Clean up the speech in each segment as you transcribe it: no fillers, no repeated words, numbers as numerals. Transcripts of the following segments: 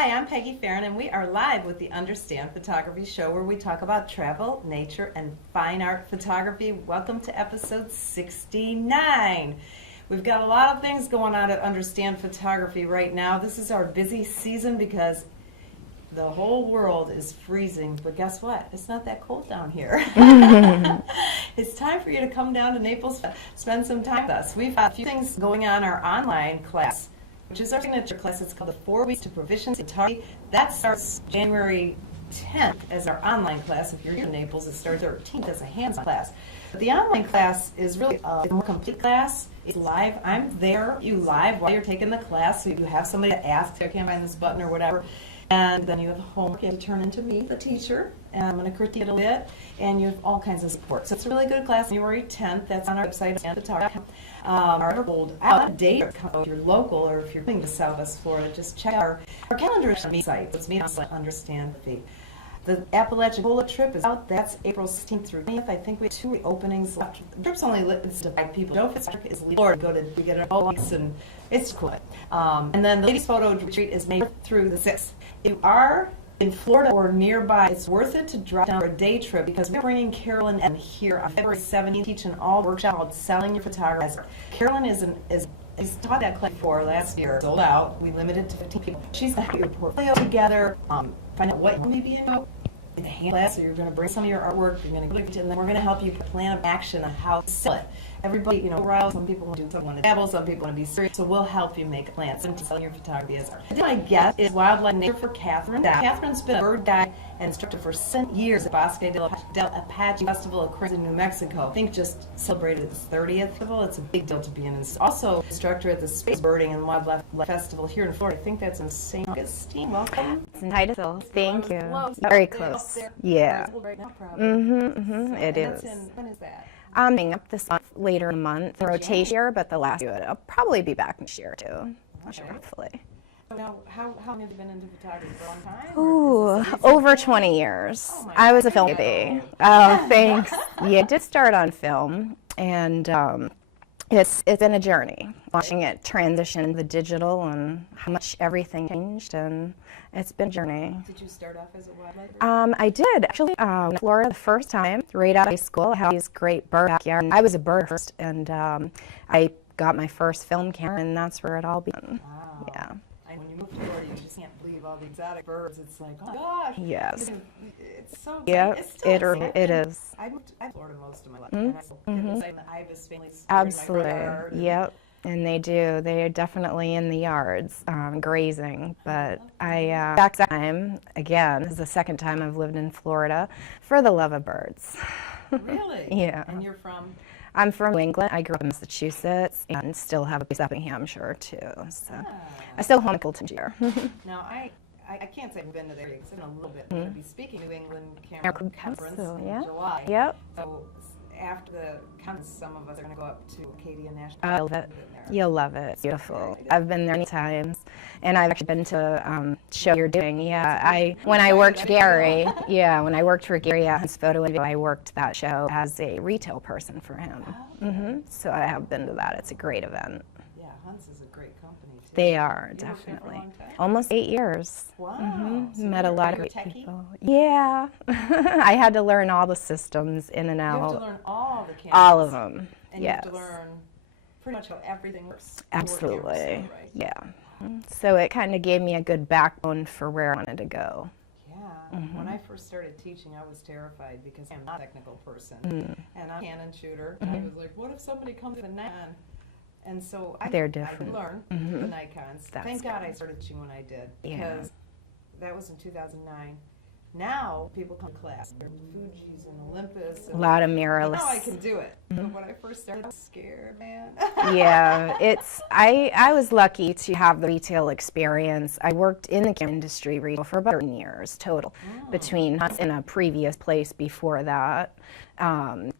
Hi, I'm Peggy Farren, and we are live with the Understand Photography Show, where we talk about travel, nature, and fine art photography. Welcome to episode 69. We've got a lot of things going on at Understand Photography right now. This is our busy season because the whole world is freezing, but guess what? It's not that cold down here. It's time for you to come down to Naples, spend some time with us. We've got a few things going on our online class, which is our signature class. It's called the 4 Weeks to Proficiency Photography. That starts January 10th as our online class. If you're here in Naples, it starts 13th as a hands-on class. But the online class is really a more complete class. It's live. I'm there, you live while you're taking the class, so you have somebody to ask, I can't find this button or whatever. And then you have homework you have to turn into me, the teacher, and I'm going to critique it a bit, and you have all kinds of support. So it's a really good class, January 10th. That's on our website, our old date. If you're local or if you're coming to Southwest Florida, just check out our calendar on the site. It's me on Understand the Fee. The Apalachicola trip is out. That's April 16th through 20th. I think we have 2 openings left. The trip's only it's to 5 people. Don't fit is Florida. We get it all weeks and it's cool. And then the ladies' photo retreat is May 4th through the 6th. If you are in Florida or nearby, it's worth it to drop down for a day trip because we're bringing Carolyn in here on February 17th, teaching all workshop called Selling Your Photography. Carolyn is taught that class before last year, sold out. We limited to 15 people. She's going to have your portfolio together, find out what you may be in the hand class, so you're going to bring some of your artwork, you're going to go to, and then we're going to help you plan of action on how to sell it. Everybody, some people want to dabble, some people want to be serious, so we'll help you make plans and sell your photography as art. My guest is wildlife nature for Kathryn Dow. Kathryn's been a bird guide and instructor for 7 years at Bosque del Apache Festival in New Mexico. I think just celebrated its 30th festival. It's a big deal to be in. And also instructor at the Space Birding and Wildlife Festival here in Florida. I think that's in St. Augustine. Welcome. Titusville. Thank you. Very close. Yeah. It is. When is that? Coming up this month, later in the month, rotation here, but the last year, I'll probably be back next year too. Okay. Hopefully. So now, how long have you been into photography? For a long time? Ooh, over 20 years. Oh I was a film baby. Oh, thanks. Yeah, I did start on film, and it's been a journey. Watching it transition into the digital and how much everything changed, and it's been a journey. Did you start off as a wildlife bird? I did, actually. In Florida the first time, right out of high school. I had these great bird backyard. I was a bird first, and I got my first film camera, and that's where it all began. Wow. Yeah. When you move to Florida, you just can't believe all the exotic birds. It's like, oh my gosh. Yes. It's so Yeah, it is. I moved to Florida most of my life. And I the ibis families. Absolutely. Yep. And they do. They are definitely in the yards, grazing. But back time, again, this is the second time I've lived in Florida for the love of birds. Really? Yeah. And you're from? I'm from New England. I grew up in Massachusetts and still have a place up in Hampshire, too. So I still home Coltonshire. Now, I can't say I've been to there because in a little bit. I'm going to be speaking New England Camera Conference in July. Yep. So after the conference, some of us are going to go up to Acadia National I love it. You'll love it. It's beautiful. I've been there many times, and I've actually been to show you're doing. Yeah, when I worked for Gary. Yeah, when I worked for Gary at his photo and video, I worked that show as a retail person for him. So I have been to that. It's a great event. Yeah, Hunt's is a great company too. They are, definitely. Almost 8 years. Wow. So met a lot of great people. Yeah. I had to learn all the systems in and out. You have to learn all the cameras. All of them. And yes. You have to learn pretty much how everything works. Absolutely. Right? Yeah. So it kind of gave me a good backbone for where I wanted to go. Yeah. When I first started teaching, I was terrified because I'm not a technical person. And I'm a Canon shooter. I was like, what if somebody comes with a Nikon? And so They're different. I learned the Nikons. That's Thank God good. I started teaching when I did. Yeah. Because that was in 2009. Now people come to class. They're Fuji's and Olympus. And A lot of mirrorless. now I can do it. But when I first started, I was scared, man. Yeah, I was lucky to have the retail experience. I worked in the camera industry retail for about 13 years total, between Hunts and a previous place before that.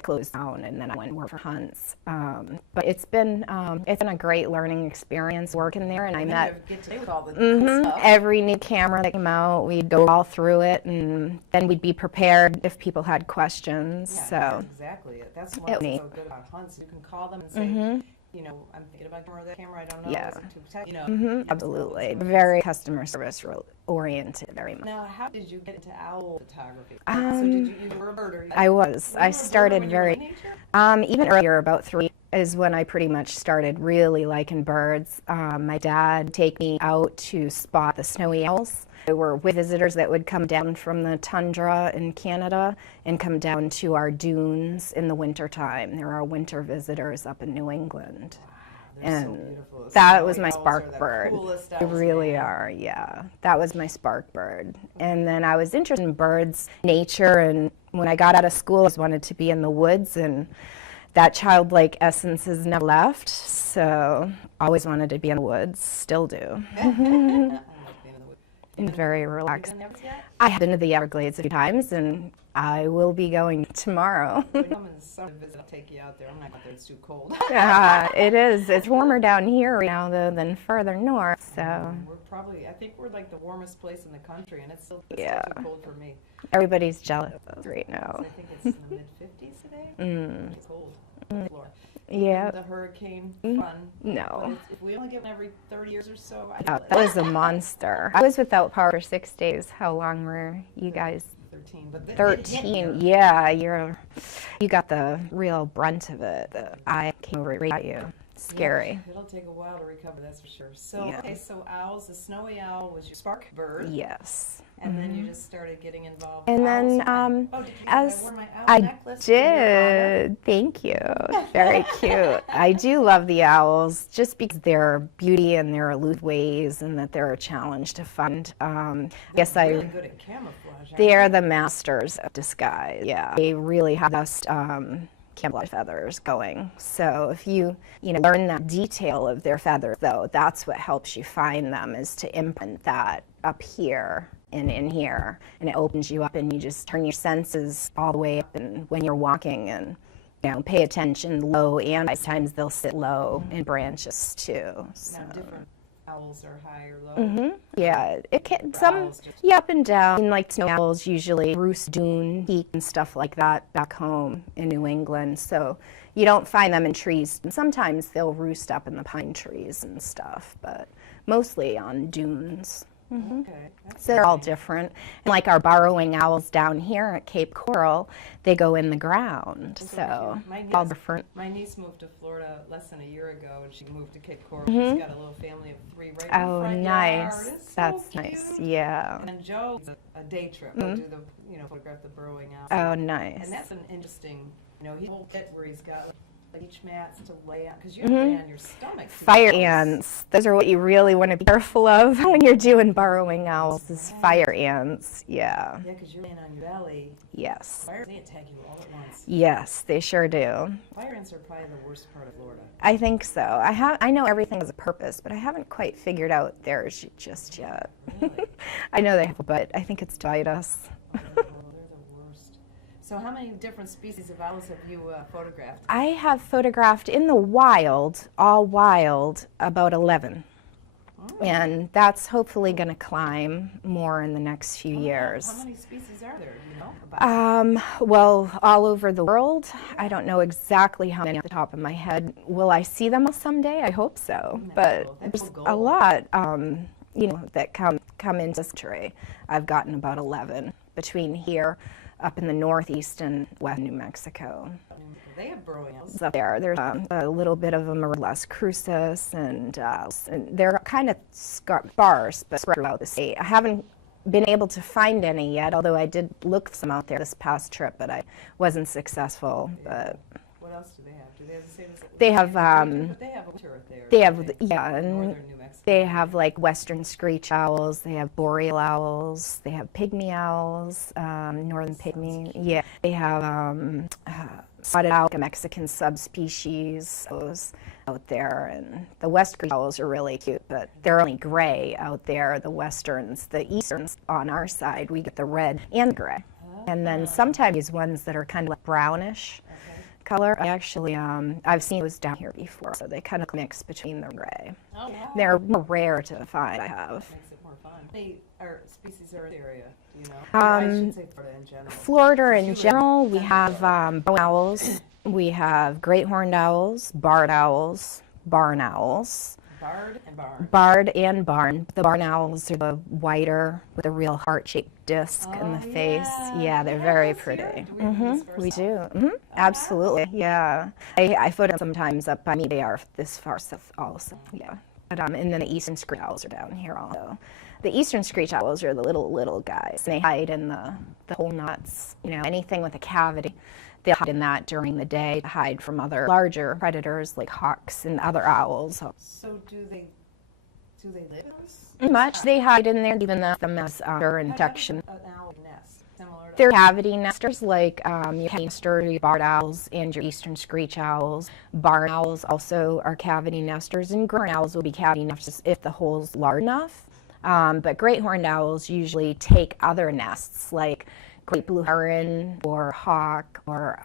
Closed down, and then I went and worked for Hunts. But it's been a great learning experience working there, and I met get to with all the stuff. every new camera that came out. We'd go all through it, and then we'd be prepared if people had questions. Yeah, so that's exactly it. That's what's so good about Hunts. You can call them and say, you know, I'm thinking about the camera, I don't know. Yeah. Is it too tech? You know, Absolutely. Very customer service oriented, very much. Now, how did you get into owl photography? So did you were a birder? I was. I started very, even earlier, about 3 is when I pretty much started really liking birds. My dad would take me out to spot the snowy owls. There were visitors that would come down from the tundra in Canada and come down to our dunes in the wintertime. There are winter visitors up in New England. And so that was my spark bird. They really are, yeah. That was my spark bird. And then I was interested in birds, nature, and when I got out of school, I always wanted to be in the woods, and that childlike essence has never left. So I always wanted to be in the woods, still do. And very relaxed. I have been to the Everglades a few times, and I will be going tomorrow. When I'm in the summer visit, I'll take you out there. I'm not out there, it's too cold. It is. It's warmer down here right now, though, than further north. So we're probably, I think we're like the warmest place in the country, and it's still too cold for me. Everybody's jealous of us right now. I think it's in the mid-50s today. It's cold. Yeah. The hurricane fun. No. But if we only get one every 30 years or so, that was a monster. I was without power for 6 days. How long were you guys? 13. But 13. Yeah, you got the real brunt of it. I came over right at you. Scary. Yeah, it'll take a while to recover, that's for sure. So, okay, so owls, the snowy owl was your spark bird. Yes. And then you just started getting involved. And then, as I wore my owl necklace. Did. Thank you. Very cute. I do love the owls just because their beauty and their elusive ways, and that they're a challenge to find. They're really good at camouflage. They are the masters of disguise. Yeah. They really have us. Camouflage feathers going. So if you learn that detail of their feathers, though, that's what helps you find them, is to imprint that up here and in here, and it opens you up, and you just turn your senses all the way up, and when you're walking, and pay attention low, and sometimes they'll sit low in branches too. So. Now, different owls are high or low. Yeah, it can up and down. Like snow owls usually roost dune, peak, and stuff like that back home in New England. So you don't find them in trees. And sometimes they'll roost up in the pine trees and stuff, but mostly on dunes. Okay. So they're all different. And like our burrowing owls down here at Cape Coral, they go in the ground. So all different. My niece moved to Florida less than a year ago, and she moved to Cape Coral. She's got a little family of 3 right in the front nice. yard. That's so nice. Yeah. And Joe's a day trip. I'll do the photograph the burrowing owls. Oh, nice. And that's an interesting, he's a whole bit where he's got beach mats to lay on, because you have to lay on your stomach. Fire ants. Those are what you really want to be careful of when you're doing burrowing owls, is fire ants. Yeah. Yeah, because you're laying on your belly. Yes. Fire ants attack you all at once. Yes, they sure do. Fire ants are probably the worst part of Florida. I think so. I know everything has a purpose, but I haven't quite figured out theirs just yet. Really? I know they have, but I think it's to bite us. They're the worst. So how many different species of owls have you photographed? I have photographed in the wild, all wild, about 11. And that's hopefully going to climb more in the next few years. How many species are there? Do you know about? Well, all over the world. I don't know exactly how many off the top of my head. Will I see them all someday? I hope so. But there's a lot, that come into this country. I've gotten about 11 between here, up in the northeast and west New Mexico. They have burrowing owls. Up there, there's a little bit of a Marillus crucis, and they're kind of sparse, but spread throughout the state. I haven't been able to find any yet, although I did look for some out there this past trip, but I wasn't successful. But what else do they have? Do they have the same as they have? But they have a winter there. They have, northern New Mexico. They have like western screech owls. They have boreal owls. They have pygmy owls, northern pygmy. Yeah, they have spotted owl, a Mexican subspecies. Those out there, and the western owls are really cute, but they're only gray out there. The westerns, the easterns on our side, we get the red and gray, and then sometimes these ones that are kind of like brownish color. I actually, I've seen those down here before, so they kind of mix between the gray. Oh, wow. They're more rare to find. I have. Makes it more fun. How many species are in the area? Do you know? I should say Florida in general. Florida in general, we have burrowing owls, We have great horned owls, barred owls, barn owls. Barred and barn. Barred and barn. The barn owls are the whiter with a real heart-shaped disc in the face. Yeah, they're very pretty. We do. Absolutely. Yeah. I photo them sometimes up by me. They are this far south also. Yeah. But, and then the eastern screech owls are down here also. The eastern screech owls are the little guys. They hide in the whole nuts. You know, anything with a cavity. They'll hide in that during the day to hide from other larger predators like hawks and other owls. So do they live in those? Pretty much. They hide in there, even though them as infection. An owl nest, similar to They're cavity nesters like your nesters, your barred owls, and your eastern screech owls. Barn owls also are cavity nesters, and ground owls will be cavity nesters if the hole's large enough. But great horned owls usually take other nests like great blue heron or hawk or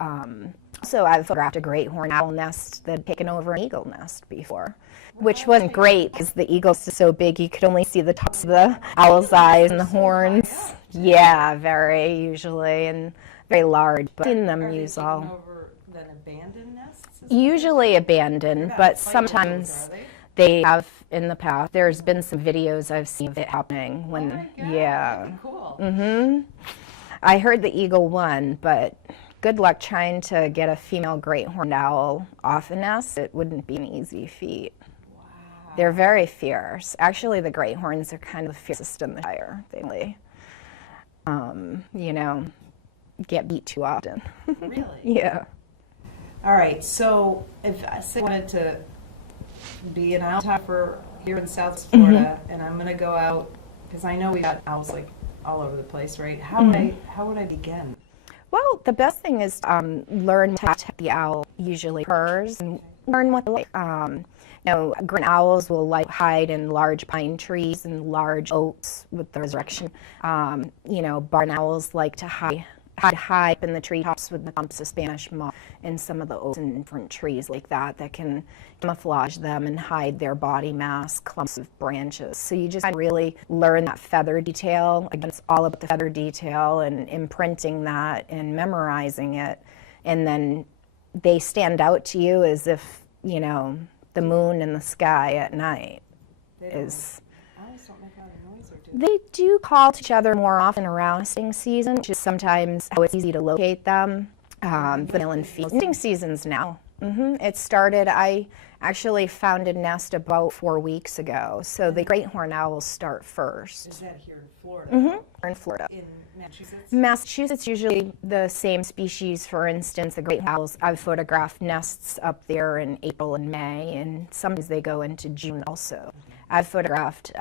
so I've photographed a great horned owl nest that had taken over an eagle nest before, which wasn't great because the eagle's so big you could only see the tops of the owl's eyes and the horns. Yeah, very usually and very large. But I've seen them use all. Over then abandoned nests? Usually abandoned, but sometimes they have in the past. There's been some videos I've seen of it happening when, yeah. Cool. I heard the eagle won, but good luck trying to get a female great horned owl off a nest. It wouldn't be an easy feat. Wow. They're very fierce. Actually, the great horns are kind of the fiercest in the shire. They really, you know, get beat too often. Really? Yeah. All right. So if I wanted to be an owl photographer here in South Florida, and I'm going to go out because I know we got owls like all over the place, right? How would I begin? Well, the best thing is learn to detect the owl usually purrs and learn what they like. You know, green owls will like hide in large pine trees and large oaks with the resurrection. You know, barn owls like to hide up in the treetops with the clumps of Spanish moss and some of the oaks and different trees like that can camouflage them and hide their body mass, clumps of branches. So you just really learn that feather detail. Again, it's all about the feather detail and imprinting that and memorizing it. And then they stand out to you as if, you know, the moon in the sky at night is... They do call to each other more often around nesting season, which is sometimes how it's easy to locate them. Male and female nesting seasons now. It started, I actually found a nest about 4 weeks ago. So the great horned owls start first. Is that here in Florida? In Florida. In Massachusetts? Massachusetts, usually the same species. For instance, the great owls, I've photographed nests up there in April and May, and sometimes they go into June also. I've photographed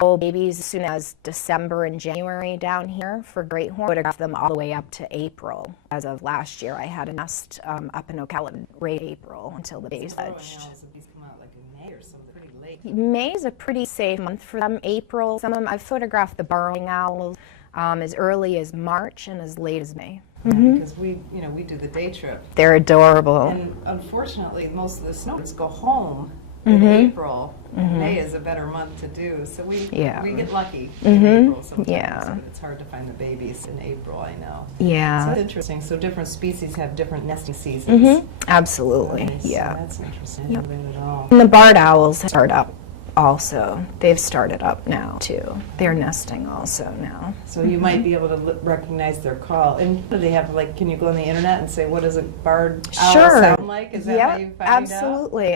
owl babies as soon as December and January down here for great horn. Photographed them all the way up to April. As of last year, I had a nest up in Ocala, right April until the babies fledged. These come out like in May or something, pretty late. May is a pretty safe month for them. April, some of them, I've photographed the burrowing owls as early as March and as late as May. Because we do the day trip. They're adorable. And unfortunately, most of the snowbirds go home in April. May is a better month to do, so we get lucky in April sometimes. But it's hard to find the babies in April, I know. Yeah. So that's interesting. So different species have different nesting seasons. Absolutely. Nice. Yeah. So that's interesting. I didn't know that at all. And the barred owls start up also. They've started up now too. They're nesting also now. So you might be able to recognize their call. And do they have, like, can you go on the internet and say, what does a barred owl sound like? Is that how you find absolutely.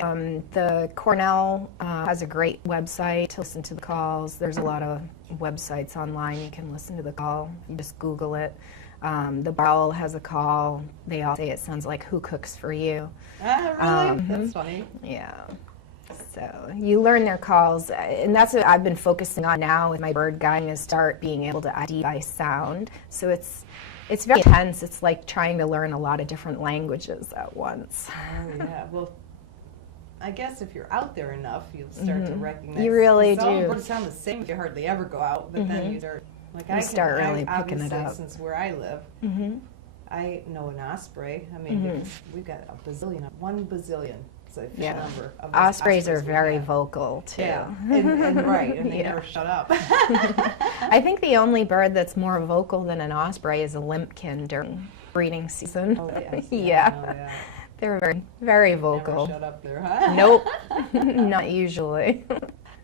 The Cornell has a great website to listen to the calls. There's a lot of websites online you can listen to the call. You just Google it. The barred owl has a call. They all say it sounds like Who Cooks for You. Ah, really? That's funny. Yeah. So you learn their calls, and that's what I've been focusing on now with my bird guiding, is start being able to ID by sound. So it's very intense. It's like trying to learn a lot of different languages at once. Oh, yeah. Well, I guess if you're out there enough, you'll start to recognize. You really some do. birds sound the same if you hardly ever go out, but then you start, like, You start really picking it up. Since where I live, I know an osprey. I mean, we've got 1 bazillion. It's I Yeah. remember. Of those Ospreys are we very had. vocal too. Yeah, and right, and they Yeah. never shut up. I think the only bird that's more vocal than an osprey is a limpkin during breeding season. Oh, yes, Yeah. I know that. They're very, very Never vocal. shut up there, huh? Nope, not usually.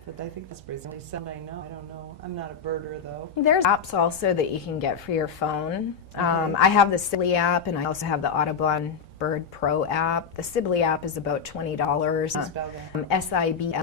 But I think ospreys the only sound I know. I don't know. I'm not a birder though. There's apps also that you can get for your phone. Okay. I have the Sibley app, and I also have the Audubon Bird Pro app. The Sibley app is about $20. Spell that. Sibley.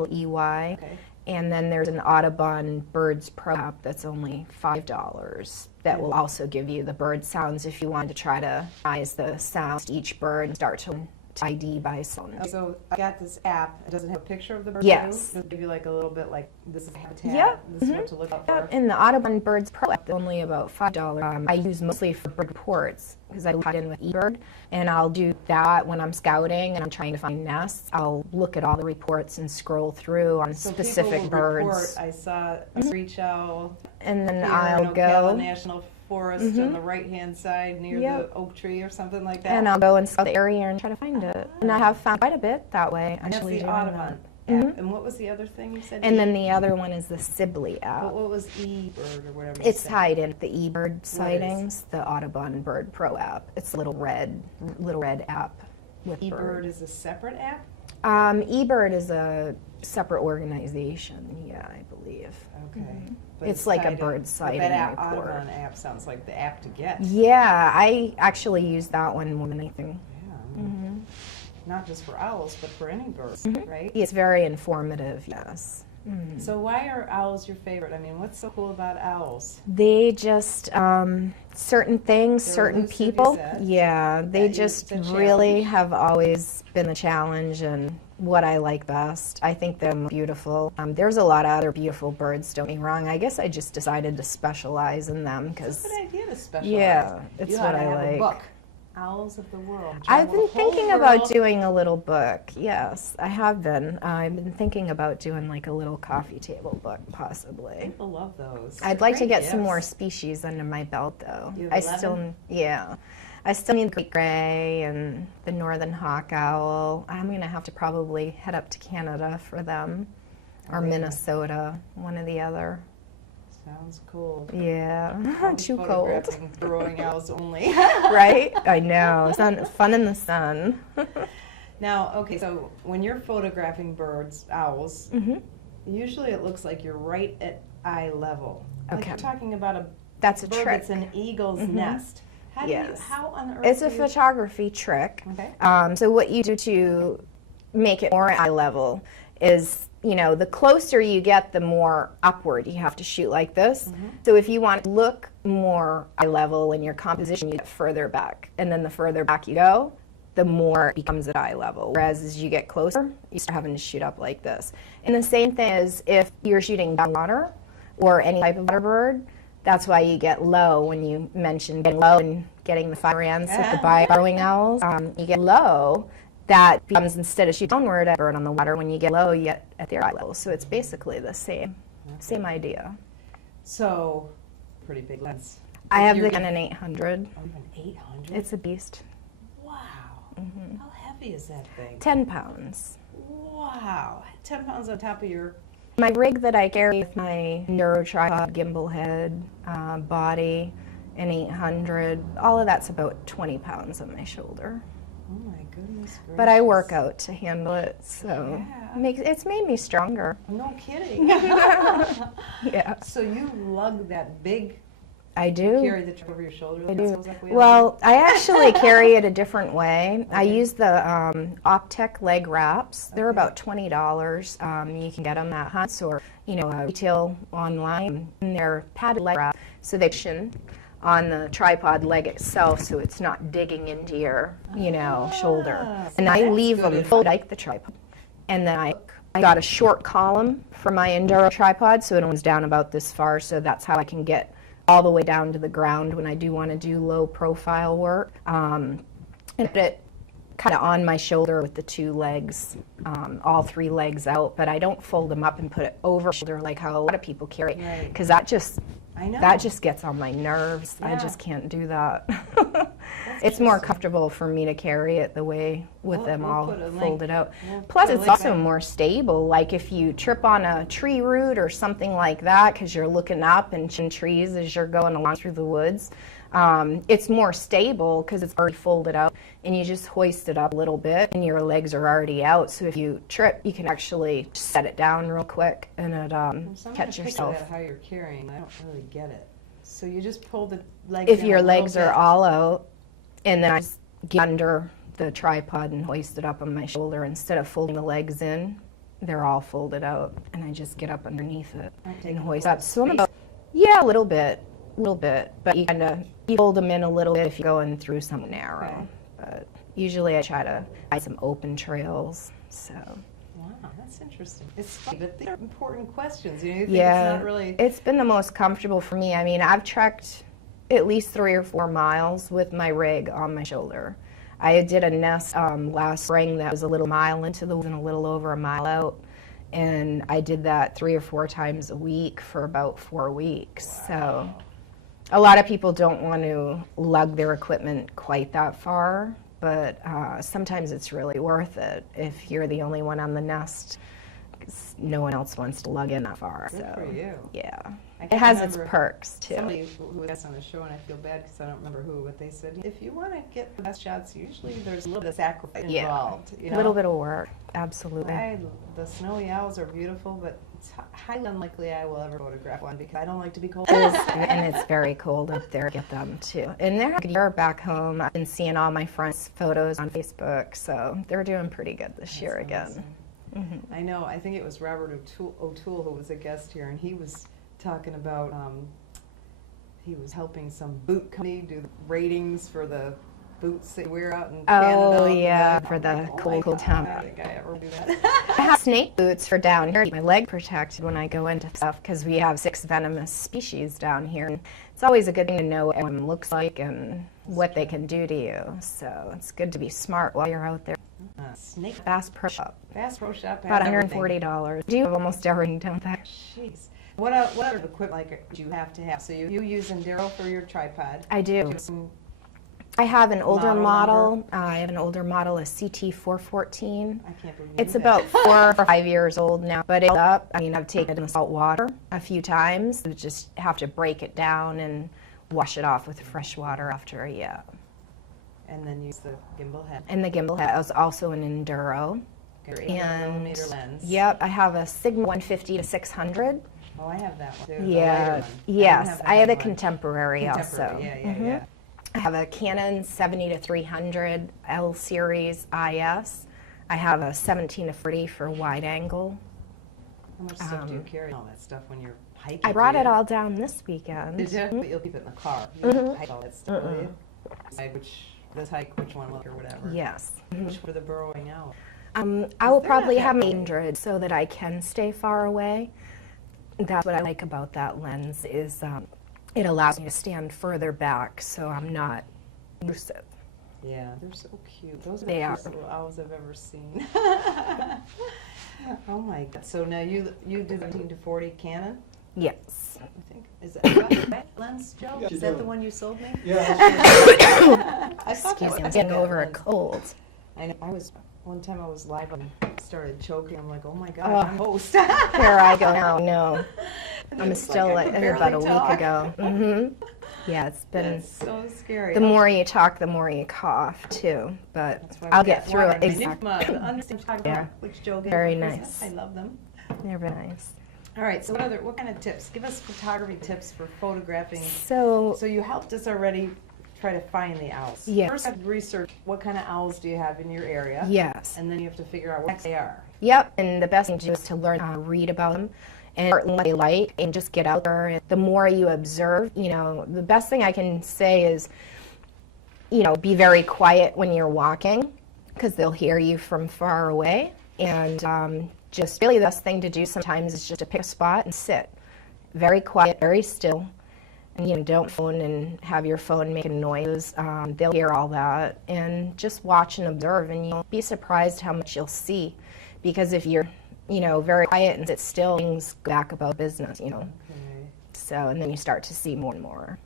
Okay. And then there's an Audubon Birds Pro app that's only $5 that will also give you the bird sounds if you want to try to analyze the sounds to each bird and start to ID by sound. So I got this app. Does it have a picture of the bird? Yes. Too? Does it give you like a little bit like this is habitat? Yep. This is what to look out for. In the Audubon Birds Pro app, they're only about $5. I use mostly for bird reports because I tie in with eBird, and I'll do that when I'm scouting and I'm trying to find nests. I'll look at all the reports and scroll through on So specific people will birds, report, I saw a screech owl and then here in I'll Ocala go National Forest on the right-hand side near Yep. the oak tree or something like that. and I'll go and scout the area and try to find it. And I have found quite a bit that way. And that's Actually, the doing Audubon that. app. Mhm. And what was the other thing you said? And then the other one is the Sibley app. What was eBird or whatever? you It's said? tied in with the eBird sightings, the Audubon Bird Pro app. It's a little red app with eBird bird. is a separate app? eBird is a separate organization, yeah, I believe. Okay. But It's like a tied in. bird But sighting that report. Audubon app sounds like the app to get. Yeah, I actually use that one more than anything. Yeah. Not just for owls, but for any birds, right? It's very informative, yes. So why are owls your favorite? I mean, what's so cool about owls? They just, certain things, They're certain elusive, you people, said. yeah, they That just it's a really challenge. have always been a challenge and what I like best. I think they're beautiful. There's a lot of other beautiful birds, don't get me wrong. I guess I just decided to specialize in them because, Good idea to specialize. yeah, it's you what ought to I have like. a book. Owls of the World. I've Travel been the whole thinking about world. doing a little book. Yes, I have been. I've been thinking about doing like a little coffee table book, possibly. People love those. I'd They're like to great get some gifts. more species under my belt, though. You have I 11? still, yeah, I still need the great gray and the northern hawk owl. I'm gonna have to probably head up to Canada for them, or yeah. Minnesota, one or the other. Sounds cool. Yeah, I'll be too cold, photographing Burrowing owls only. right? I know. Fun in the sun. Now, okay, so when you're photographing birds, owls, usually it looks like you're right at eye level. Like Okay. you're talking about a That's a bird trick. that's an eagle's nest. How do you, Yes. how on earth It's a do you- photography trick. Okay. So what you do to make it more eye level is, you know, the closer you get, the more upward you have to shoot like this. So if you want to look more eye level in your composition, you get further back. And then the further back you go, the more it becomes at eye level. Whereas as you get closer, you start having to shoot up like this. And the same thing is if you're shooting down water or any type of water bird, that's why you get low when you mentioned getting low and getting the fire ants with the burrowing owls. You get low, that becomes, instead of shooting downward at a bird on the water, when you get low, you get at their eye level. So it's basically the same idea. So, pretty big lens. I have You're the Canon 800. Oh, you have an 800? It's a beast. Wow. How heavy is that thing? 10 pounds. Wow. 10 pounds on top of your... My rig that I carry with my Neuro tripod, gimbal head, body, an 800, all of that's about 20 pounds on my shoulder. Oh my goodness gracious. But I work out to handle it, so Yeah. it's made me stronger. No kidding. Yeah, So you lug that big, I do. carry the trip over your shoulder? I like do. that sounds like we all Well, I actually carry it a different way. I use the Optec leg wraps. They're about $20. You can get them at Hunt's or retail online. And they're padded leg wrap, so they cushion on the tripod leg itself, so it's not digging into your shoulder. so And I that's leave good them fold like the tripod. And then I got a short column for my Enduro tripod, so it owns down about this far, so that's how I can get all the way down to the ground when I do want to do low profile work. And put it kind of on my shoulder with the two legs, all three legs out, but I don't fold them up and put it over shoulder like how a lot of people carry, Right. because that just I know. That just gets on my nerves. I Yeah. just can't do that. It's more comfortable for me to carry it the way with them all put a link. folded out. We'll Plus, put a it's link also back. more stable. Like if you trip on a tree root or something like that, because you're looking up and chin trees as you're going along through the woods, it's more stable because it's already folded out, and you just hoist it up a little bit, and your legs are already out. So if you trip, you can actually set it down real quick and it catch yourself. That how you're carrying. I don't really get it. So you just pull the legs. If in your a little legs bit. are all out, and then I just get under the tripod and hoist it up on my shoulder instead of folding the legs in, they're all folded out, and I just get up underneath it and hoist up. So I'm about, a little bit, but you fold them in a little bit if you're going through some narrow. Okay. But usually I try to find some open trails. So Wow, that's interesting. It's funny, but these are important questions. You think it's yeah, not really. it's been the most comfortable for me. I mean, I've trekked at least 3 or 4 miles with my rig on my shoulder. I did a nest last spring that was a little mile into the woods and a little over a mile out, and I did that 3 or 4 times a week for about 4 weeks. Wow. So a lot of people don't want to lug their equipment quite that far, but sometimes it's really worth it if you're the only one on the nest, 'cause no one else wants to lug in that far. Good So for you. yeah, I it can't has its remember perks too. Somebody who was on the show, and I feel bad because I don't remember who, but they said if you want to get the best shots, usually there's a little bit of sacrifice involved. You A know? little bit of work, absolutely. The snowy owls are beautiful, but it's highly unlikely I will ever photograph one because I don't like to be cold. And it's very cold up there. Get them too, and they're good year back home. I've been seeing all my friends' photos on Facebook, so they're doing pretty good this year again. I know. I think it was Robert O'Toole who was a guest here, and he was talking about he was helping some boot company do ratings for the boots that you wear out in Canada. Oh yeah, for the cold town. I don't think I ever do that. I have snake boots for down here to keep my leg protected when I go into stuff because we have 6 venomous species down here. And it's always a good thing to know what one looks like and what they can do to you. So it's good to be smart while you're out there. Snake Bass Pro Shop, Bass Pro Shop. about has everything. $140. Do you have almost everything, don't they? Jeez. What other equipment like do you have to have? So you use Enduro for your tripod. I Do you do. have some I have an older Model model. I have an older model, a CT414. I can't believe It's that. about 4 or 5 years old now, but it's up. I mean, I've taken it in salt water a few times. You just have to break it down and wash it off with fresh water after, And then use the gimbal head. And the gimbal head is also an Enduro. Okay, And 800mm lens. yep, I have a Sigma 150 to 600. Oh, I have that one too. the Yeah, lighter one. yes, I have a one. contemporary also. Contemporary, yeah. I have a Canon 70 to 300 L series IS. I have a 17 to 40 for wide angle. How much stuff do you carry? All that stuff when you're hiking. I brought do it you? all down this weekend. Did you? But you'll keep it in the car. You don't hike all that stuff, will you? Decide which one look or whatever. Yes. Which for the burrowing out. I will They're not probably that have big. 800 so that I can stay far away. That's what I like about that lens is it allows me to stand further back so I'm not elusive. Yeah, they're so cute. Those are They the are. cutest little owls I've ever seen. Oh my God. So now you do the 17 to 40 Canon, Yes. I think. Is that lens, Joe? Yeah, Is you that do. the one you sold me? Yeah, that's I thought that Excuse me, I'm was getting that over a lens. cold. I know. One time I was live and started choking. I'm like, oh my God, Oh. I'm host. Here I go now. No, And I'm it's still like I like could about a barely week talk. ago. Yeah, it's been. It's so scary. The more you talk, the more you cough too. But That's why I'll we get got through water. it. My Exactly. new understand talk Yeah. about which Joe gave Very for Christmas. nice. I love them. They're very nice. All right. So what kind of tips? Give us photography tips for photographing. So So you helped us already try to find the owls. Yes. First, you have to research what kind of owls do you have in your area. yes. And then you have to figure out what they are. Yep, and the best thing to do is to learn how to read about them and learn what they like and just get out there. And the more you observe, the best thing I can say is, be very quiet when you're walking because they'll hear you from far away. And just really the best thing to do sometimes is just to pick a spot and sit. Very quiet, very still. And don't phone and have your phone making noises. They'll hear all that. And just watch and observe, and you'll be surprised how much you'll see. Because if you're, very quiet and sit still, things go back about business, Okay. So, and then you start to see more and more.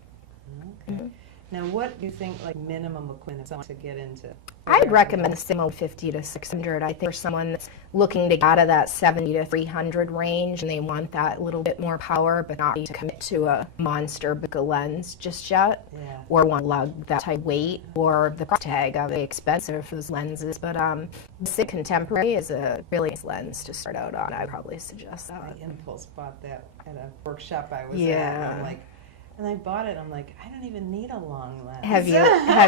Okay. Now, what do you think, like, minimum equipment if someone to get into? I'd recommend the same 50 to 600. I think for someone that's looking to get out of that 70 to 300 range and they want that little bit more power, but not to commit to a monster big lens just yet, or want to lug that type weight, or the price tag of it expensive for those lenses. But the Sig Contemporary is a really nice lens to start out on. I'd probably suggest that. I impulse bought that at a workshop I was at. Yeah. And I'm like, and I bought it. I'm like, I don't even need a long lens. Have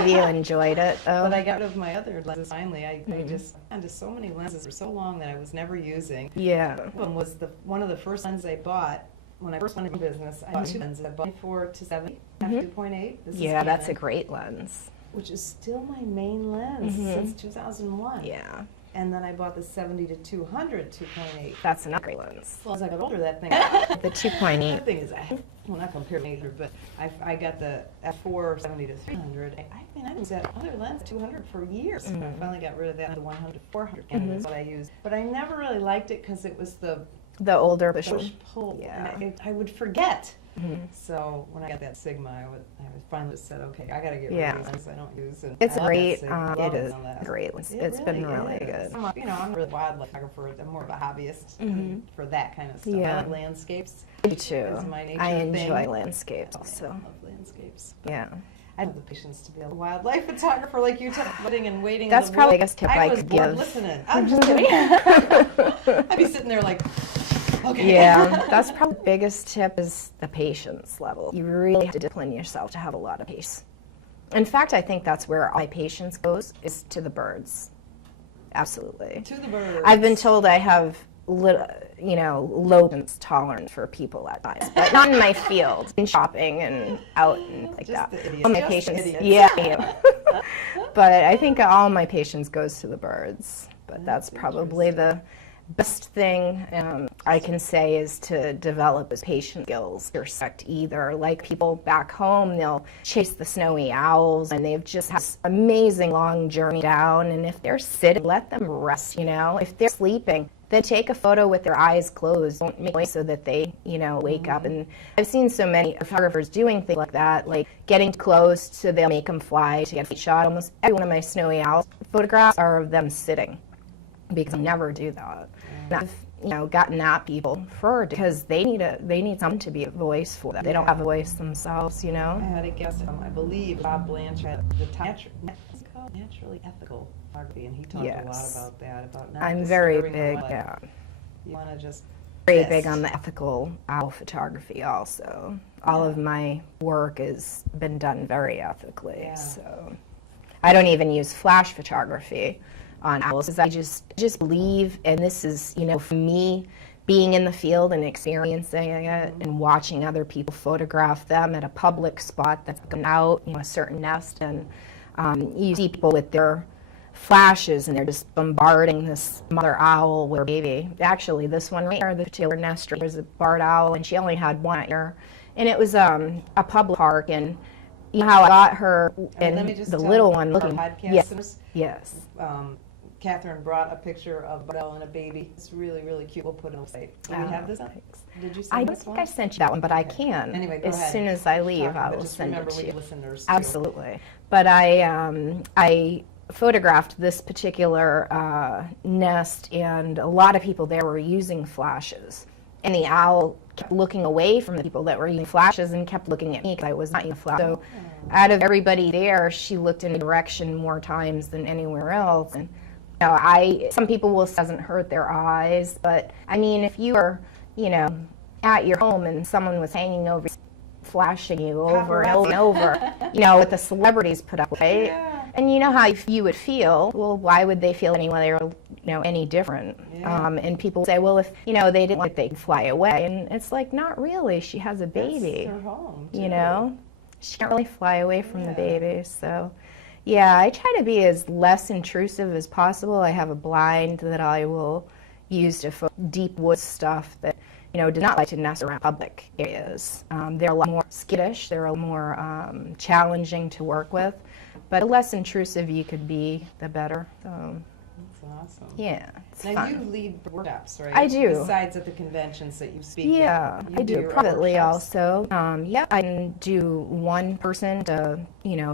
you enjoyed it? But I got rid of my other lenses finally. I just found so many lenses for so long that I was never using. Yeah. One was one of the first lenses I bought when I first went into business. I bought two lenses. I bought 4 to 70, f2.8. Yeah, that's a great lens. Which is still my main lens since 2001. Yeah. And then I bought the 70 to 200 2.8. That's another great lens. Well, as I got older, that thing. The 2.8. That thing is, well, not compared to major, but I got the f4 70 to 300. I mean, I was that other lens 200 for years. I finally got rid of that. The 100 to 400 and that's what I used. But I never really liked it because it was the older push pull. Yeah. And I would forget. So when I got that Sigma, I finally just said, okay, I got to get rid of these lenses I don't use. And it's I great. love It is that. great. It's been really good. I'm a really wildlife photographer. I'm more of a hobbyist for that kind of stuff. I like landscapes. Me too. It's my nature I enjoy thing. landscapes also. I love landscapes. Yeah. I have the patience to be a wildlife photographer like you, sitting and waiting. That's in the probably the woods. biggest tip I was could bored give. listening. I'm just kidding. I'd be sitting there like, okay. Yeah, that's probably the biggest tip is the patience level. You really have to discipline yourself to have a lot of patience. In fact, I think that's where all my patience goes, is to the birds. Absolutely. To the birds. I've been told I have low tolerance for people at times, but not in my field, in shopping and out and like Just that. the idiots. All my Just patience, idiots. yeah. But I think all my patience goes to the birds. But that's probably the best thing I can say is to develop those patient skills. Respect either. Like people back home, they'll chase the snowy owls and they've just had this amazing long journey down. And if they're sitting, let them rest, If they're sleeping, then take a photo with their eyes closed. Don't make noise so that they, wake up. And I've seen so many photographers doing things like that, like getting close so they'll make them fly to get a shot. Almost every one of my snowy owl photographs are of them sitting, because I never do that. And I've, gotten at people because they need someone to be a voice for them. They don't have a voice themselves, I had a guest, I believe, Bob Blanchard, naturally ethical photography, and he talked a lot about that. About not I'm very disturbing big, wildlife. You want to just very big on the ethical owl photography also. All of my work has been done very ethically, so I don't even use flash photography on owls, because I just believe, and this is, for me, being in the field and experiencing it and watching other people photograph them at a public spot that's going out, a certain nest, and you see people with their flashes and they're just bombarding this mother owl with her baby. Actually, this one right here, the particular nest was a barred owl, and she only had one ear, and it was a public park, and you know how I got her and the little one looking. Yes. Kathryn brought a picture of Belle and a baby. It's really, really cute. We'll put it on the site. Do we have this on? Did you send I this don't think one? I sent you that one, but I can. Anyway, go as ahead. soon as I leave, I will just send it remember to you. listeners too. Absolutely. But I photographed this particular nest, and a lot of people there were using flashes. And the owl kept looking away from the people that were using flashes and kept looking at me because I was not using flash. So out of everybody there, she looked in a direction more times than anywhere else. And some people will say it doesn't hurt their eyes, but I mean, if you were, at your home and someone was hanging over, flashing you over and over and over, what the celebrities put up with, right? Yeah. And you know how you would feel. Well, why would they feel any way or any different? Yeah. And people say, well, if they didn't like, they could fly away, and it's like, not really. She has a baby. That's her home, too. She can't really fly away from the baby. So, yeah, I try to be as less intrusive as possible. I have a blind that I will use to photo deep wood stuff that do not like to nest around public areas. They're a lot more skittish. They're a lot more challenging to work with. But the less intrusive you could be, the better. That's Awesome. Yeah, it's Now fun. you lead workshops, right? I do. Besides at the conventions that you speak Yeah, at. You I do your privately workshops? also. Yeah, I can do one person to,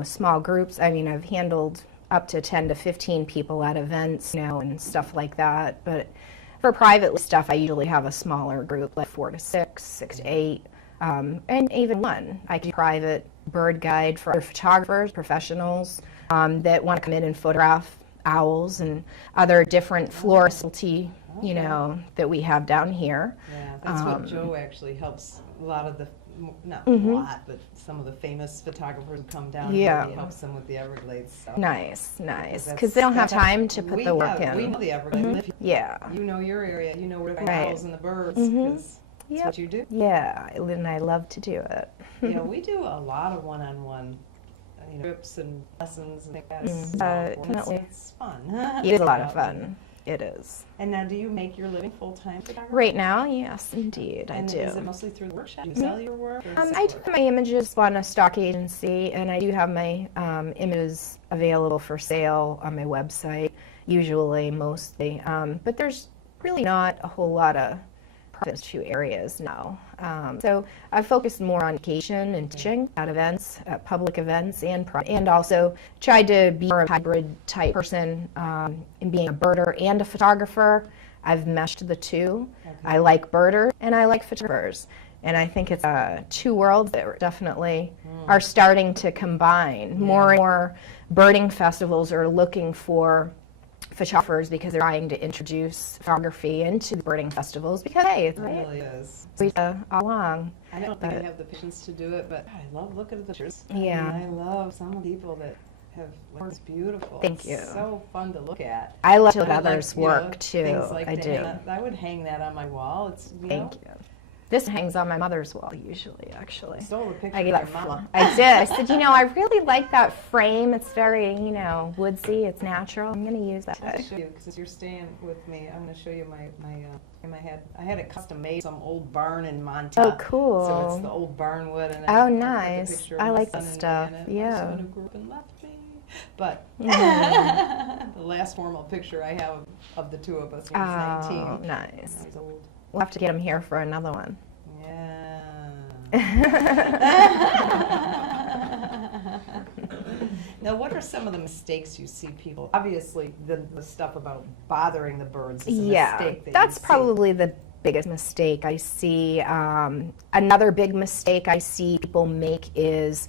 small groups. I mean, I've handled up to 10 to 15 people at events, and stuff like that. But for private stuff, I usually have a smaller group, like 4 to 6, 6 to 8, and even one. I do private bird guide for other photographers, professionals that want to come in and photograph owls and other different florisalty, that we have down here. Yeah, that's what Joe actually helps a lot of the, not a lot, but some of the famous photographers who come down. Yeah. He helps them with the Everglades. So. Nice. That's- Because they don't have time to put we the work have- in. We know the Everglades. Yeah. You know your area. You know where the Right. owls and the birds. Because that's Yep. what you do. Yeah, and I love to do it. We do a lot of one-on-one trips and lessons and things. Definitely. It's fun. It is a lot of fun. It is. And now, do you make your living full-time photography? Right now, yes, indeed, I And do. is it mostly through the workshop? Do you sell your work? Or I do my images on a stock agency, and I do have my images available for sale on my website, usually, mostly. But there's really not a whole lot of profit to areas now. So I've focused more on education and teaching at events, at public events, and also tried to be more of a hybrid type person in being a birder and a photographer. I've meshed the two. Okay. I like birders and I like photographers. And I think it's two worlds that definitely are starting to combine. More and more birding festivals are looking for photographers because they're trying to introduce photography into the birding festivals because, hey, it's It really is. all along. I don't think I have the patience to do it, but I love looking at the pictures. Yeah. I love some of the people that have it's beautiful. Thank you. It's so fun to look at. I love to look I at would others' like, you know, work too. things like I to do. hang on- I would hang that on my wall. It's Thank you. This hangs on my mother's wall usually, actually. Stole the picture I of get your that mama. I did. I said, I really like that frame. It's very, woodsy. It's natural. I'm going to use that. I'll show you because you're staying with me. I'm going to show you I had it custom made some old barn in Montana. Oh, cool. So it's the old barn wood. And Oh, I put the nice. picture of I my like son the and stuff. me in it. Yeah. My son who grew up and left me. But the last formal picture I have of the two of us when I was 19. Oh, nice. I was old. We'll have to get him here for another one. Yeah. Now, what are some of the mistakes you see people? Obviously, the stuff about bothering the birds is a mistake. That's probably the biggest mistake I see. Another big mistake I see people make is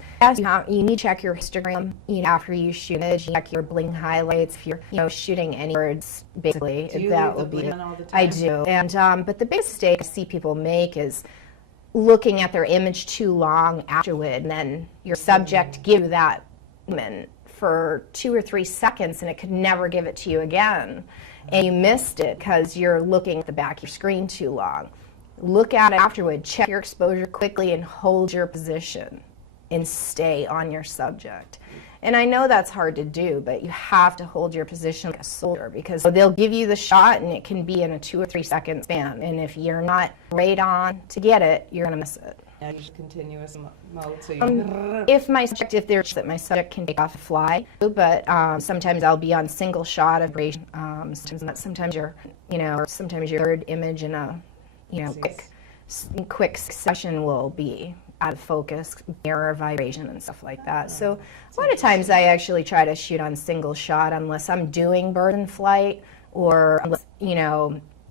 you need to check your histogram after you shoot an image. You check your bling highlights if you're shooting any birds. Basically, Do you that leave the will be bling it. on all the time? I do, and but the big mistake I see people make is looking at their image too long afterward, and then your subject give that moment for 2 or 3 seconds, and it could never give it to you again. And you missed it because you're looking at the back of your screen too long. Look at it afterward, check your exposure quickly, and hold your position and stay on your subject. And I know that's hard to do, but you have to hold your position like a soldier because they'll give you the shot and it can be in a 2 or 3 second span. And if you're not right on to get it, you're going to miss it. And use continuous mode, so you. If my subject can take off and fly, but sometimes I'll be on single shot of vibration. Sometimes your third image in a quick succession will be out of focus, mirror vibration and stuff like that. So a lot of times I actually try to shoot on single shot unless I'm doing bird in flight or unless,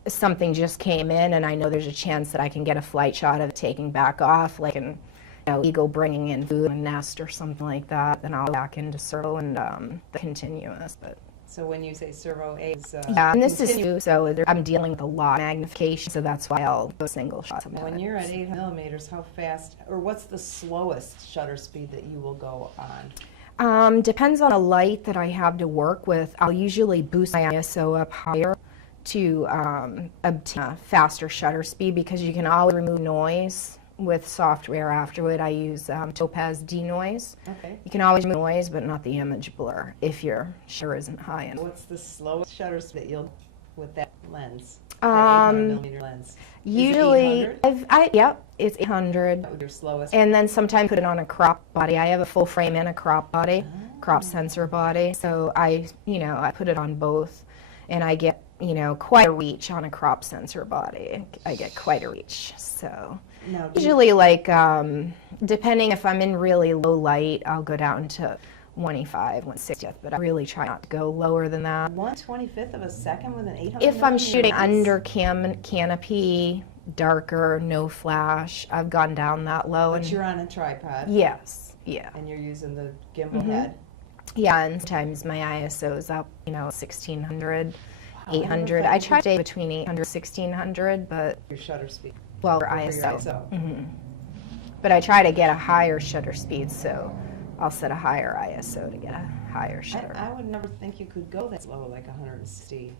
something just came in and I know there's a chance that I can get a flight shot of it taking back off, like an eagle bringing in food, a nest or something like that. Then I'll go back into servo and the continuous. But So when you say servo A, is and this is new, so I'm dealing with a lot of magnification, so that's why I'll go single shot sometimes. when you're at 800 millimeters, how fast, or what's the slowest shutter speed that you will go on? Depends on a light that I have to work with. I'll usually boost my ISO up higher to obtain a faster shutter speed because you can always remove noise with software afterward. I use Topaz denoise. Okay. You can always remove noise, but not the image blur if your shutter isn't high enough. What's the slowest shutter speed that you'll with that lens? Um, That 800 millimeter lens. Is it Usually, 800? it's 800. That would be your slowest. And then sometimes put it on a crop body. I have a full frame and a crop body, crop sensor body. So I put it on both. and I get, quite a reach on a crop sensor body. I get quite a reach. So Now, usually depending if I'm in really low light, I'll go down to 1/25, 1/60th, but I really try not to go lower than that. 1/25th of a second with an 800 If I'm millimeter shooting lens? under canopy, darker, no flash, I've gone down that low. But And you're on a tripod. yes, yeah. And you're using the gimbal head. Yeah, and sometimes my ISO is up, 1600, Wow, 800. I try to stay between 800 1600, but, Your shutter speed. well, for For your ISO. ISO. But I try to get a higher shutter speed, so I'll set a higher ISO to get a higher shutter. I would never think you could go that low, like 160.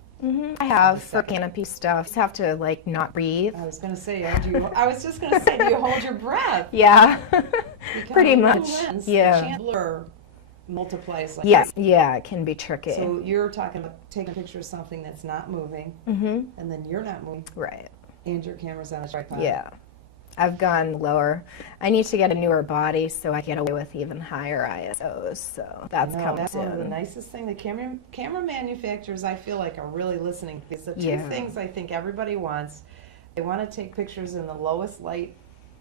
I have for canopy stuff. Just have to not breathe. I was going to say, I was just going to say, do you hold your breath? Yeah, Because pretty with the much. lens, Yeah. The chance blur multiplies like Yes, yeah, it can be tricky. So you're talking about taking a picture of something that's not moving, and then you're not moving, Right. and your camera's on a tripod. Yeah. I've gone lower. I need to get a newer body so I get away with even higher ISOs. So that's coming That's one of the soon. nicest things. The camera manufacturers, I feel like, are really listening. It's the two Yeah. things I think everybody wants. They want to take pictures in the lowest light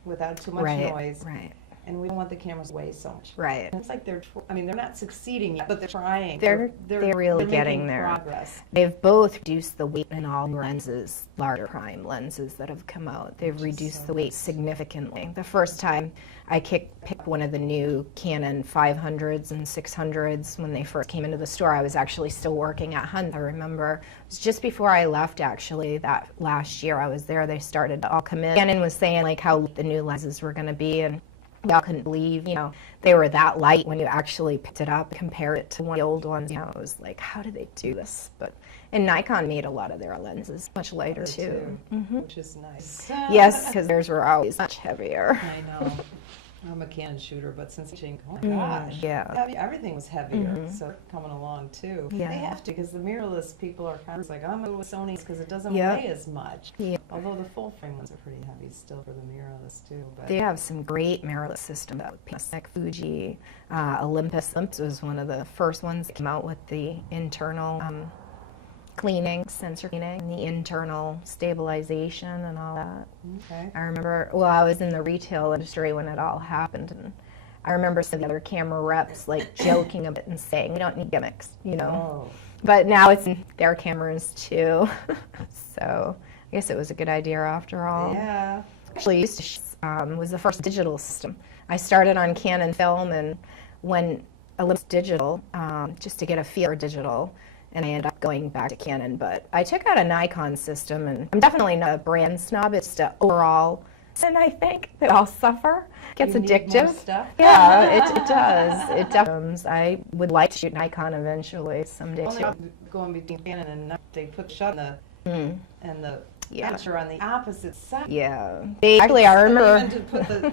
without too much Right. noise, Right. and we don't want the cameras to weigh so much. Right. And it's like they're not succeeding yet, but they're trying. They're really they're getting making there. progress. They've both reduced the weight in all lenses, larger prime lenses that have come out. They've Which is reduced so the weight significantly. The first time I picked one of the new Canon 500s and 600s when they first came into the store, I was actually still working at Hunt. I remember it was just before I left, actually, that last year I was there, they started to all come in. Canon was saying how the new lenses were going to be, and we all couldn't believe, they were that light when you actually picked it up, compare it to one of the old ones. It was like, how did they do this? And Nikon made a lot of their lenses much lighter too. Which is nice. Yes, because theirs were always much heavier. I know. I'm a Canon shooter, but since oh my gosh, yeah. everything was heavier. So coming along too. Yeah. They have to, because the mirrorless people are kind of like, I'm going with Sony's because it doesn't Yep. weigh as much. Yeah. Although the full frame ones are pretty heavy still for the mirrorless too. But They have some great mirrorless systems with Panasonic, Fuji, Olympus. Olympus was one of the first ones that came out with the internal cleaning, sensor cleaning, and the internal stabilization and all that. okay. I remember, I was in the retail industry when it all happened, and I remember some of the other camera reps joking a bit and saying, we don't need gimmicks, Oh. But now it's in their cameras too. So I guess it was a good idea after all. Yeah. Actually, used to was the first digital system. I started on Canon film and went Olympus digital just to get a feel for digital, and I ended up going back to Canon. But I took out a Nikon system, and I'm definitely not a brand snob. It's just overall, and I think they all suffer. It gets You need addictive. more stuff? Yeah, it does. It does. I would like to shoot Nikon eventually someday Only too. going between Canon and they put shut and the Yeah. aperture on the opposite side. Yeah. Actually, I remember.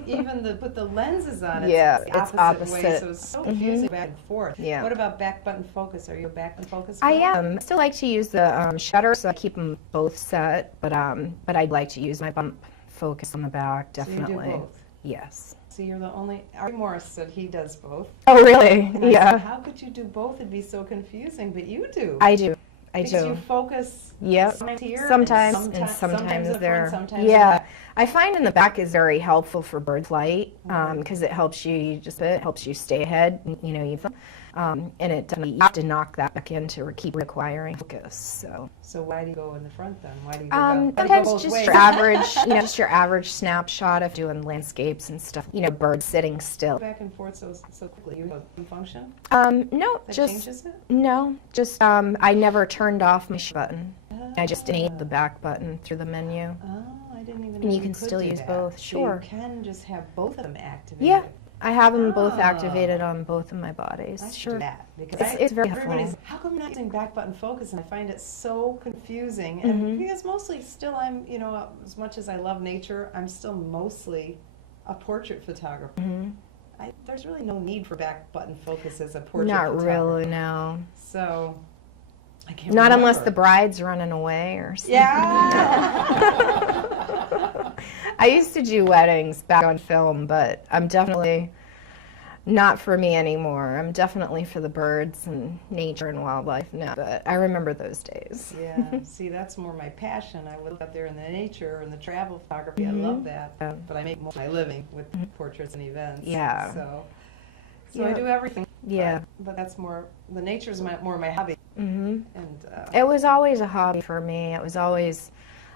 Even to put the lenses on, Yeah, the it's opposite way, opposite. so it's so confusing back and forth. Yeah. What about back button focus? Are you a back button focus? I girl? am. I still like to use the shutter, so I keep them both set. But I'd like to use my bump focus on the back, So you definitely. do both. Yes. See, you're the only. Ari Morris said he does both. Oh, really? And I Yeah. said, how could you do both? It'd be so confusing. But you do. I do. I because do. you focus. Yep. Sometimes here. Sometimes and and sometimes in the front, there. sometimes in the Yeah. back. I find in the back is very helpful for bird flight because it helps you stay ahead. And you have to knock that back in to keep requiring focus. So why do you go in the front then? Why do you go why do you go Sometimes both just ways? your average, just your average snapshot of doing landscapes and stuff. Birds sitting still. Back and forth so quickly. You have a function No, that just changes it. no, just I never turned off my button. I just enabled the back button through the menu. Oh, I didn't even know And you you can could still do use that. both, So sure. you can just have both of them activated. Yeah, I have them both Oh. activated on both of my bodies. I should Sure. do that because It's very everybody's, helpful. how come you're not using back button focus? And I find it so confusing. Mm-hmm. And because mostly still I'm, as much as I love nature, I'm still mostly a portrait photographer. Mm-hmm. There's really no need for back button focus as a portrait Not photographer. really, no. So I can't Not unless remember. the bride's running away or something. Yeah. I used to do weddings back on film, but I'm definitely Not for me anymore. I'm definitely for the birds and nature and wildlife now, but I remember those days. Yeah, see, that's more my passion. I live out there in the nature and the travel photography. I love that. Yeah. But I make most of my living with portraits and events. Yeah. So Yeah. I do everything. Yeah. But that's more, the nature's more my hobby. hmm And It was always a hobby for me. It was always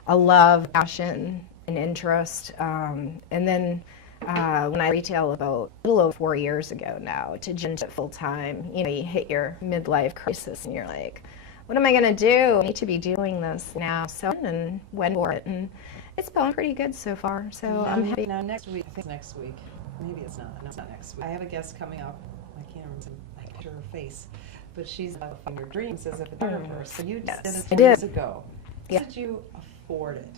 a love, passion, and interest. And then when I retail about a little over 4 years ago now, to jump it full time, you hit your midlife crisis and you're like, what am I going to do? I need to be doing this now. So, and went for it. And it's going pretty good so far. So I'm happy. Now next week, I think next week, maybe it's not. No, it's not next week. I have a guest coming up. I can't remember my picture her face, but she's about to find her dreams as a photographer. So you Yes, did it I 2 years did. ago. Yeah. How did you afford it?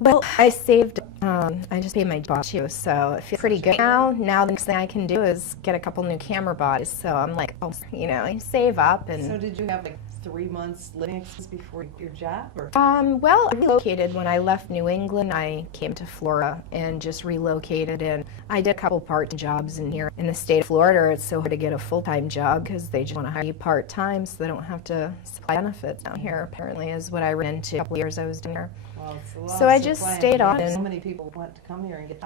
Well, I saved, I just paid my job too, so it feels pretty good now. Now the next thing I can do is get a couple new camera bodies, so I'm like, oh, I save up and... So did you have like 3 months living expenses before your job? Or? Well, I relocated when I left New England. I came to Florida and just relocated, and I did a couple part-time jobs in here in the state of Florida. It's so hard to get a full-time job because they just want to hire you part-time so they don't have to supply benefits down here, apparently, is what I ran into a couple of years I was down here. Well, it's a lot So of I just supply stayed and on demand. So and- many people want to come here and get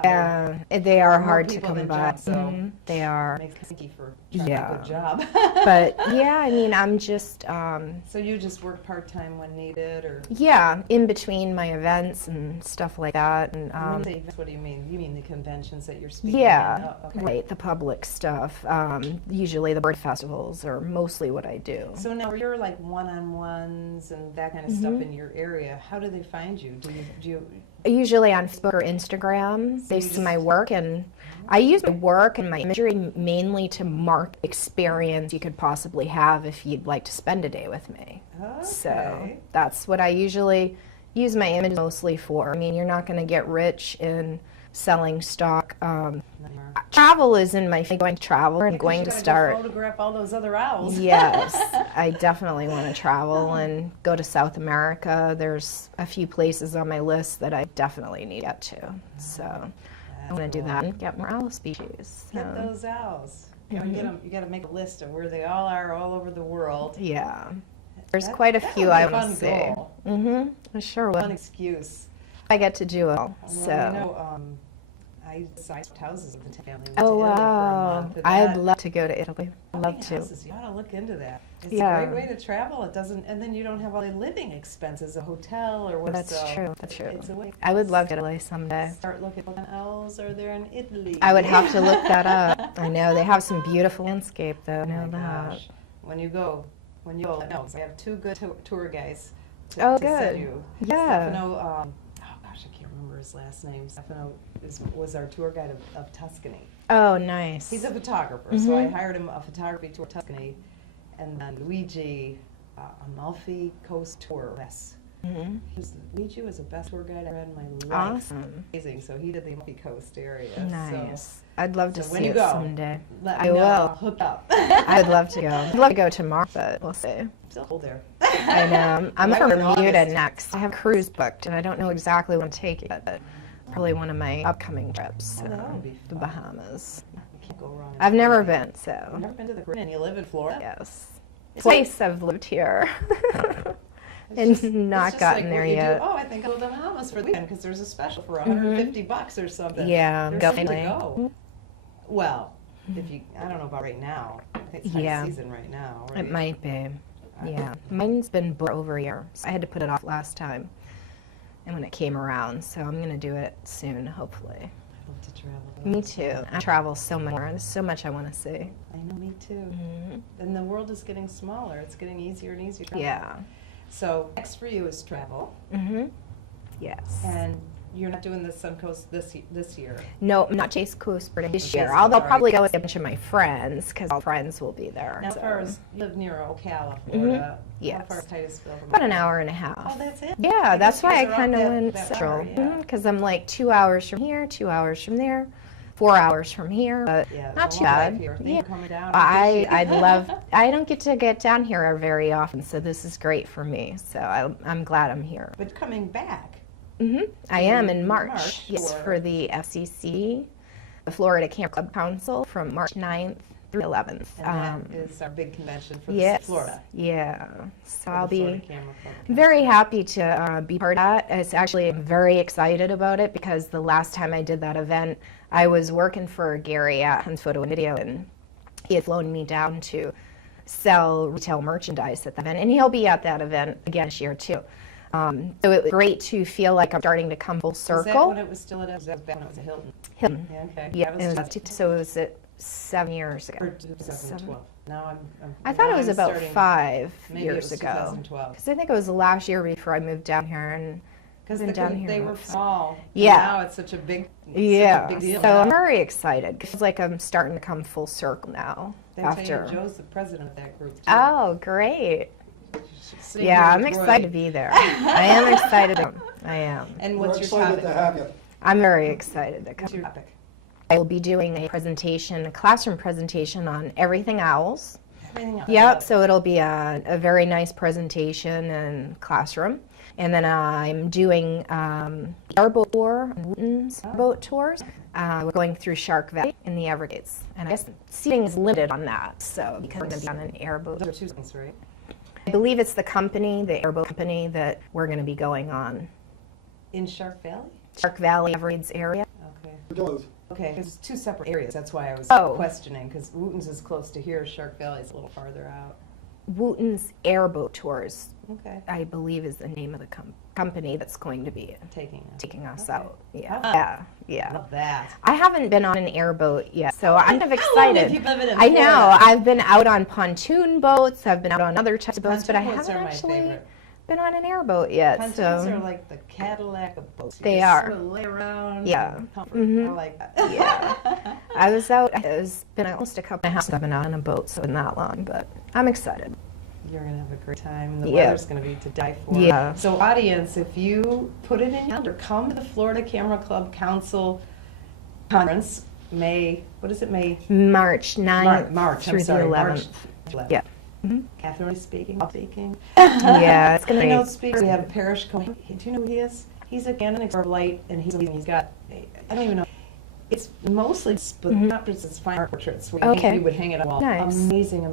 They are More hard to people come than by. jobs, so They are. Makes me thinky for trying to Yeah. get a good job. But yeah, I mean, I'm just, So you just work part-time when needed, or? yeah, in between my events and stuff like that. And When you say events, what do you mean? You mean the conventions that you're speaking yeah, at? Oh, okay. right, the public stuff. Usually the bird festivals are mostly what I do. So now you're like one-on-ones and that kind of Mm-hmm. stuff in your area. How do they find you? Do you Usually on Facebook or Instagram, they you see just- my work, and I use my work and my imagery mainly to mark the experience you could possibly have if you'd like to spend a day with me. So Okay. that's what I usually use my image mostly for. I mean, you're not going to get rich in selling stock. Travel is in my going to travel and going to start. Photograph all those other owls. Yes, I definitely want to travel and go to South America. There's a few places on my list that I definitely need to get to. So I'm going to do that and get more owl species. Get So, those owls. You gotta get 'em- you got to make a list of where they all are all over the world. yeah, there's That- quite a that few would be I a want to fun see. goal. I sure Fun will. excuse. I get to do it all. Well, So. you know, I sized houses with the family. Went Oh to Italy for a wow! month, and I'd that- love to go to Italy. I'd love buying to. houses, you ought to look into that. It's Yeah. a great way to travel. It doesn't, and then you don't have all the living expenses, a hotel or what. That's so true. That's true. It's a way. I would love Italy someday. Start looking what owls are there in Italy. I would have to look that up. I know they have some beautiful landscape though. I Oh know my that. gosh. When you go, no, I have 2 good tour guys to, Oh, to send good. you. Yeah. Stefano, oh gosh, I can't remember his last name. Stefano was our tour guide of Tuscany. Oh, nice. He's a photographer, so I Mhm. hired him a photography tour of Tuscany, and then Luigi, Amalfi Coast tour. Yes. Mhm. Luigi was the best tour guide I had in my life. Awesome. Amazing. So he did the Amalfi Coast area. Nice. I'd love to So when see you it go, someday. Let I me know. will. I'll hook up. I'd love to go. I'd love to go tomorrow, but we'll see. Still cold there. I know. I'm I from went in Bermuda August. next. I have a cruise booked, and I don't know exactly when to take it, but probably one of my upcoming trips. Oh, that would be The fun. Bahamas. You can't go wrong. in I've never Florida. been, You've so never been to the Caribbean. You live in Florida. yes. It's Twice I've lived here. It's and not it's gotten like there what you do. yet. Oh, I think I'll go to the Bahamas for the weekend because there's a special for $150 or something. Yeah, There's definitely. something to go. Well, if you, I don't know about right now. I think it's high Yeah. season right now. Right? It might be. Yeah. Mine's been booked over a year. So I had to put it off last time. And when it came around, so I'm going to do it soon, hopefully. I love to travel. Me too. I travel so much more. There's so much I want to see. I know, me too. And the world is getting smaller. It's getting easier and easier. to travel. Yeah. So next for you is travel, Mhm. Yes. and you're not doing the Suncoast this year. No, I'm not Chase Coast Birding this Okay, year. so Although I'll sorry. probably go with a bunch of my friends because all friends will be there. Now, as so. far as you live near Ocala, Florida, Yes. how far is Titusville from About an Ocala? hour and a half. Oh, that's it? Yeah, I that's guess why I you guys are kind of up went that central. far, yeah. Because I'm like 2 hours from here, 2 hours from there, 4 hours from here, but Yeah, not it's a too long bad. drive here. Thank Yeah. you for coming down. I'd love. I don't get to get down here very often, so this is great for me. So I'm glad I'm here. But coming back, I am in In March. March Yes, for- for the FCC. the Florida Camera Club Council from March 9th through 11th. And that is our big convention for Yes, Florida. yeah. So I'll the Florida be Camera Club. very happy to be part of that. It's actually, I'm very excited about it because the last time I did that event, I was working for Gary at Hans Photo and Video, and he had flown me down to sell retail merchandise at the event, and he'll be at that event again this year too. So it was great to feel like I'm starting to come full circle. Was that when it was still at, was that back when it was a Hilton? Hilton. Yeah, okay. Yeah, That it was was, so it was 7 years ago. or 2012. Now I thought it was I'm about starting- 5 maybe years it was ago. 2012. Because I think it was the last year before I moved down here, and Because been down here they about were 5. small. Yeah. Now it's such a big, Yeah, such a big deal. so now. I'm very excited. It feels like I'm starting to come full circle now. They after. tell you Joe's the president of that group, too. Oh, great. Sitting Yeah, here I'm with Roy. excited to be there. I am excited. I am. And We're what's your excited topic? to have you. I'm very excited to What's come. your topic? I will be doing a presentation, a classroom presentation on everything owls. Everything else. Yep, so it'll be a very nice presentation and classroom. And then I'm doing airboat tour, Wooten's boat tours. We're going through Shark Valley in the Everglades. And I guess seating is limited on that, so because we're going to be on an airboat. Those are two things, right? I believe it's the company, the airboat company, that we're going to be going on. In Shark Valley? Shark Valley, Everglades area. Okay. Duluth. Okay, because it's two separate areas. That's why I was Oh. questioning, because Wooten's is close to here, Shark Valley's a little farther out. Wooten's Airboat Tours, Okay. I believe, is the name of the company that's going to be Taking us Okay. out. Yeah, Ah. yeah. Love that. I haven't been on an airboat yet, so I'm kind of How long have excited. you been in I know. Florida? I've been out on pontoon boats. I've been out on other types of boats, but I Pontoon boats haven't are my actually favorite. been on an airboat yet. Pontoons So are like the Cadillac of boats. You They just are. Sort of lay around. Yeah. and comfort. Mhm. I like that. yeah, I was out. It's been almost a couple of months I've been out on a boat, so not long, but I'm excited. You're going to have a great time. The Yeah. weather's going to be to die for. Yeah. So, audience, if you put it in your calendar, come to the Florida Camera Club Council Conference, May, what is it, May? March 9th March, through I'm sorry, the March 11th. 11th. Yeah. Mhm. Catherine is speaking. I'm speaking. Yeah, it's gonna be Keynote speaker. We have a parish going. Do you know who he is? He's a Canon explorer of light, and he's got, I don't even know. It's mostly, but not just it's fine art portraits. Okay. You would hang it on the wall. Nice. Amazing,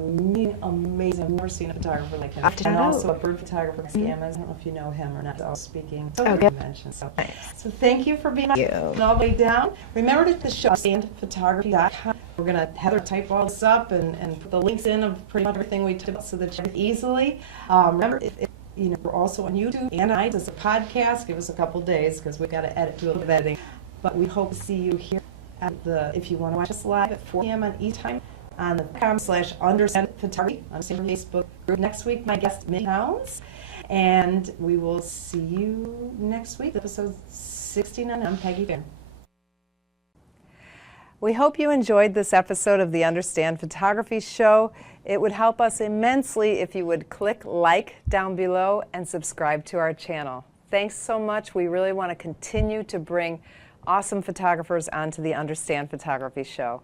amazing. I've never seen a photographer like him. I'll have to check And it out. also a bird photographer, Scammers. I don't know if you know him or not. He's also speaking. So Oh, good good. convention. So, Nice. so thank you for being on you. all the way down. Remember to the show standphotography.com. We're going to Heather type all this up and put the links in of pretty much everything we talked about so that you can easily. Remember, if you know, we're also on YouTube and iTunes as a podcast. Give us a couple days because we've got to do a little bit of editing. But we hope to see you here at if you want to watch us live at 4 p.m. on e-time on the com/understandphotography on the same Facebook group. Next week, my guest, Minnie Towns. And we will see you next week, episode 69. I'm Peggy Farren. We hope you enjoyed this episode of the Understand Photography Show. It would help us immensely if you would click like down below and subscribe to our channel. Thanks so much. We really want to continue to bring awesome photographers onto the Understand Photography Show.